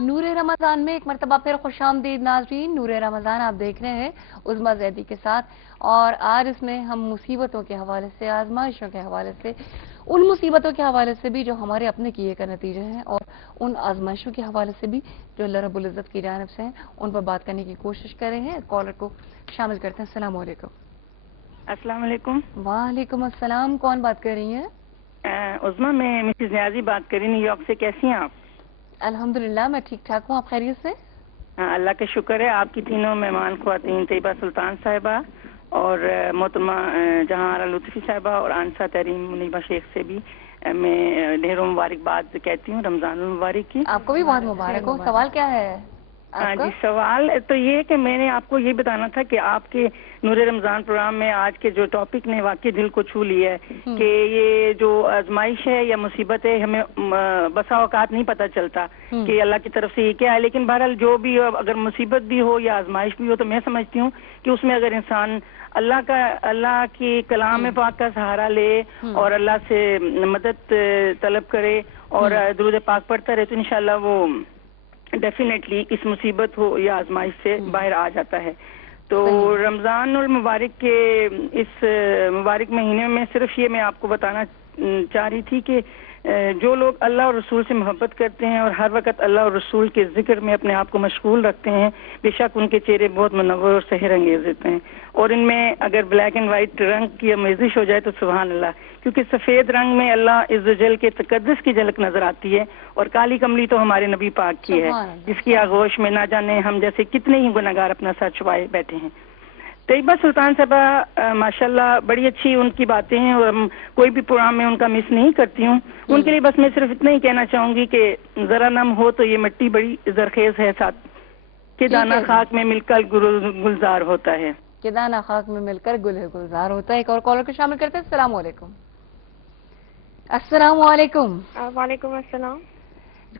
नूर रमज़ान में एक मरतबा फिर खुशामदीद नाज़रीन। नूर रमज़ान आप देख रहे हैं उज़्मा ज़ैदी के साथ, और आज इसमें हम मुसीबतों के हवाले से, आजमाइशों के हवाले से, उन मुसीबतों के हवाले से भी जो हमारे अपने किए का नतीजा है, और उन आजमाइशों के हवाले से भी जो अल्लाह रब्बुल इज़्ज़त की जानिब से हैं, उन पर बात करने की कोशिश कर रहे हैं। कॉलर को शामिल करते हैं। अस्सलाम वालेकुम। अस्सलाम वालेकुम। वालेकुम अस्सलाम। कौन बात कर रही हैं? उज़्मा, मैं मिसेस न्याजी बात कर रही, न्यूयॉर्क से। कैसी हैं आप? अल्हम्दुलिल्लाह मैं ठीक ठाक हूँ, आप खैरियत से? अल्लाह का शुक्र है। आपकी तीनों मेहमान ख्वातीन, तैयबा सुल्तान साहिबा और मोहतरमा जहां आरा लुत्फी साहिबा और आनसा तरीम मुनीबा शेख से भी मैं ढेरों मुबारकबाद कहती हूँ रमजान मुबारक की। आपको भी बहुत मुबारक हो। सवाल क्या है आपका? जी, सवाल तो ये है कि मैंने आपको ये बताना था कि आपके नूरे रमजान प्रोग्राम में आज के जो टॉपिक ने वाकई दिल को छू लिया है कि ये जो आजमाइश है या मुसीबत है, हमें बसा औकात नहीं पता चलता कि अल्लाह की तरफ से ये क्या है। लेकिन बहरहाल जो भी हो, अगर मुसीबत भी हो या आजमाइश भी हो, तो मैं समझती हूँ कि उसमें अगर इंसान अल्लाह की कलाम पाक का सहारा ले और अल्लाह से मदद तलब करे और दुरूद पाक पढ़ता रहे, तो इंशाल्लाह वो डेफिनेटली इस मुसीबत हो या आजमाइश से बाहर आ जाता है। तो रमजान और मुबारक के इस मुबारक महीने में सिर्फ ये मैं आपको बताना चाह रही थी कि जो लोग अल्लाह और रसूल से मोहब्बत करते हैं और हर वक्त अल्लाह और रसूल के जिक्र में अपने आप को मशगूल रखते हैं, बेशक उनके चेहरे बहुत मुनव्वर और सेहर अंगेज होते हैं। और इनमें अगर ब्लैक एंड वाइट रंग की आमेजिश हो जाए तो सुभान अल्लाह, क्योंकि सफेद रंग में अल्लाह इज़्ज़तजल के तकद्दुस की झलक नजर आती है, और काली कमली तो हमारे नबी पाक की है, जिसकी आगोश में ना जाने हम जैसे कितने ही गुनहगार अपना सर छुपाए बैठे हैं। तैयबा सुल्तान साहबा माशाल्लाह बड़ी अच्छी उनकी बातें हैं, और कोई भी प्रोग्राम में उनका मिस नहीं करती हूँ। उनके लिए बस मैं सिर्फ इतना ही कहना चाहूंगी कि जरा नम हो तो ये मिट्टी बड़ी जरखेज है, साथ के दाना खाक में मिलकर गुलजार होता है। के दाना खाक में मिलकर गुलजार होता है। एक और कॉलर को शामिल करते हैं। अस्सलाम वालेकुम। अस्सलाम वालेकुम। वालेकुम अस्सलाम।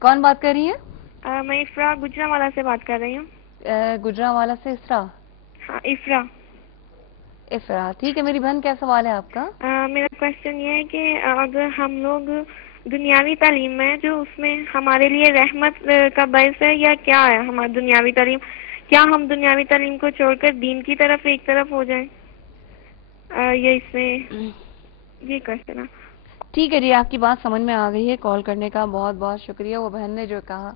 कौन बात कर रही है? मैं इफ्रा गुजरावाला से बात कर रही हूँ। गुजरावाला से इसरा? हाँ, इफ्रा। इफ्रा, ठीक है मेरी बहन, क्या सवाल है आपका? मेरा क्वेश्चन ये है कि अगर हम लोग दुनियावी तालीम में जो उसमें हमारे लिए रहमत का बायस है या क्या है हमारी दुनियावी तालीम, क्या हम दुनियावी तालीम को छोड़कर दीन की तरफ एक तरफ हो जाएं? ये इसमें ये क्वेश्चन है। ठीक है जी, आपकी बात समझ में आ गई है। कॉल करने का बहुत बहुत शुक्रिया। वो बहन ने जो कहा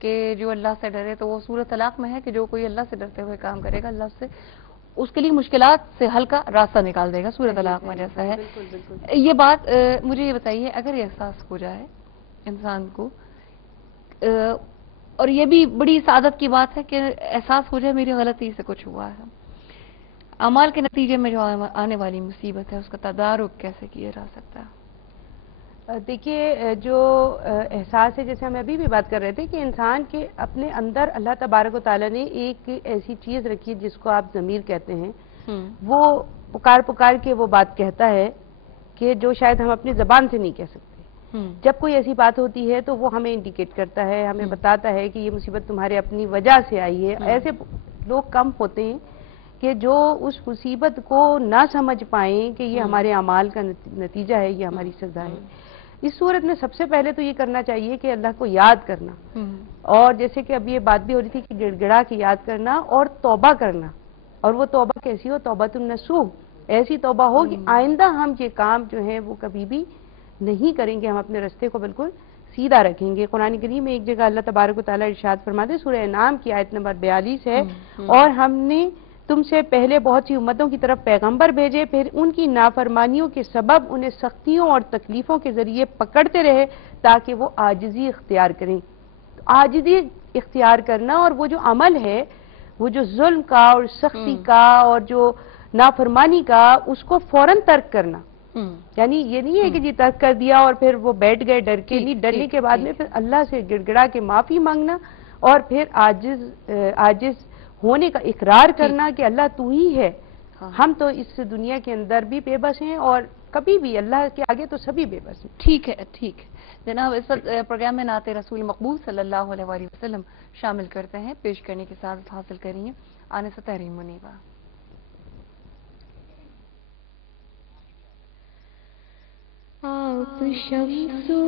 कि जो अल्लाह से डरे, तो वो सूरत तलाक में है कि जो कोई अल्लाह से डरते हुए काम करेगा, अल्लाह से उसके लिए मुश्किलात से हल का रास्ता निकाल देगा। सूरत तलाक में जैसा है। बिल्कुल, बिल्कुल। ये बात मुझे ये बताइए, अगर ये एहसास हो जाए इंसान को, और ये भी बड़ी सादत की बात है कि एहसास हो जाए मेरी गलती से कुछ हुआ है, अमाल के नतीजे में जो आने वाली मुसीबत है उसका तदारुक कैसे किया जा सकता है? देखिए, जो एहसास है, जैसे हम अभी भी बात कर रहे थे कि इंसान के अपने अंदर अल्लाह तबारक व तआला ने एक ऐसी चीज रखी है जिसको आप ज़मीर कहते हैं। वो पुकार पुकार के वो बात कहता है कि जो शायद हम अपनी जबान से नहीं कह सकते। जब कोई ऐसी बात होती है तो वो हमें इंडिकेट करता है, हमें बताता है कि ये मुसीबत तुम्हारे अपनी वजह से आई है। ऐसे लोग कम होते हैं कि जो उस मुसीबत को ना समझ पाए कि ये हमारे अमाल का नतीजा है, ये हमारी सजा है। इस सूरत में सबसे पहले तो ये करना चाहिए कि अल्लाह को याद करना, और जैसे कि अभी ये बात भी हो रही थी कि गिड़गिड़ा के याद करना और तौबा करना। और वो तौबा कैसी हो? तौबातुन नसूह, ऐसी तौबा हो कि आइंदा हम ये काम जो है वो कभी भी नहीं करेंगे, हम अपने रास्ते को बिल्कुल सीधा रखेंगे। कुरान करीम में एक जगह अल्लाह तबारक व तआला इरशाद फरमाते, सूरह अनाम की आयत नंबर 42 है, और हमने तुमसे पहले बहुत सी उम्मतों की तरफ पैगंबर भेजे, फिर उनकी नाफरमानियों के सबब उन्हें सख्तियों और तकलीफों के जरिए पकड़ते रहे ताकि वो आजिजी इख्तियार करें। तो आजिजी इख्तियार करना, और वो जो अमल है, वो जो जुल्म का और सख्ती का और जो नाफरमानी का, उसको फौरन तर्क करना। यानी ये नहीं है कि जी तर्क कर दिया और फिर वो बैठ गए डर के, नहीं, डरने के बाद में फिर अल्लाह से गिड़गिड़ा के माफी मांगना, और फिर आजिज होने का इकरार करना कि अल्लाह तू ही है। हम तो इस दुनिया के अंदर भी बेबस हैं, और कभी भी अल्लाह के आगे तो सभी बेबस हैं। ठीक है, ठीक है जनाब। इस प्रोग्राम में नाते रसूल मकबूल सल्लल्लाहु अलैहि वसल्लम शामिल करते हैं। पेश करने की सादत हासिल करिए आने से तहरीम मुनीबा। आप शम्सो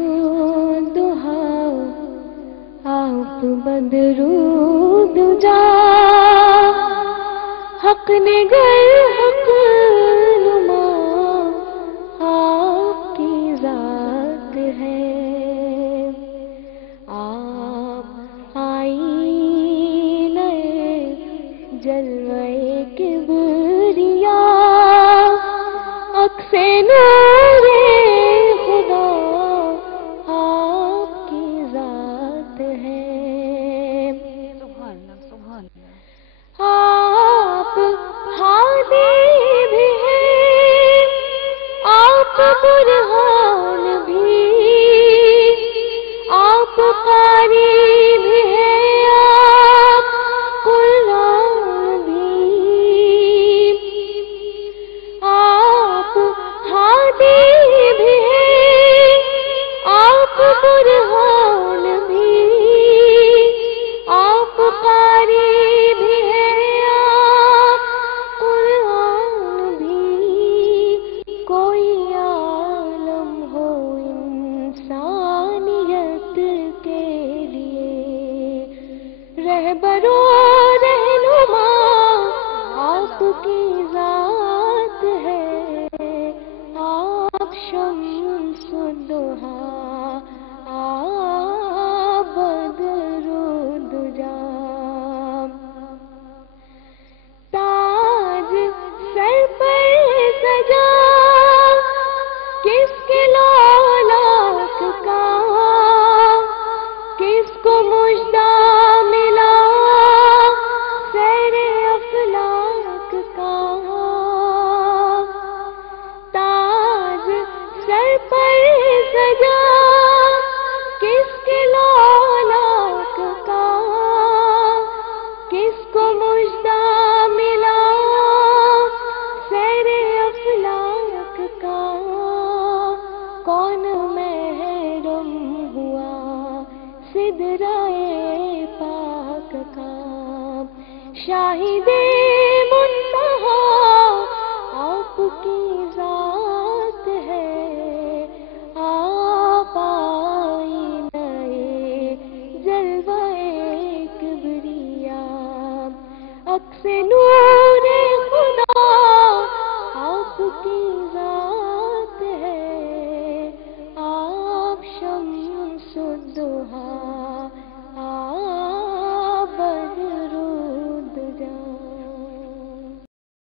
दुहा, आप بدرود جا حق نگر حق نما آپ کی ذات ہے آپ آئینہ جلوہ کبریا عکس نور خدا آپ کی ذات ہے سبحان اللہ سبحان اللہ آپ ہادی بھی ہیں آپ برہان بھی آپ قاری بھی ہیں آپ قرآن بھی آپ ہادی بھی ہیں آپ برہان بھی آپ قاری بھی ہیں آپ قرآن بھی کوئی عالم ہو انسانیت کے لیے رہبر و رہنما آپ کی ذات ہے آپ شمس الضحیٰ آپ بدر الدجا تاج سر پر سجا کس کے لولاک کا کس کو مژدہ ملا سیر افلاک کا تاج سر پر سجا کس کے لولاک کا کس کو مژدہ ملا سیر افلاک کا کون محرم ہوا سدرائے پاک کا شاہد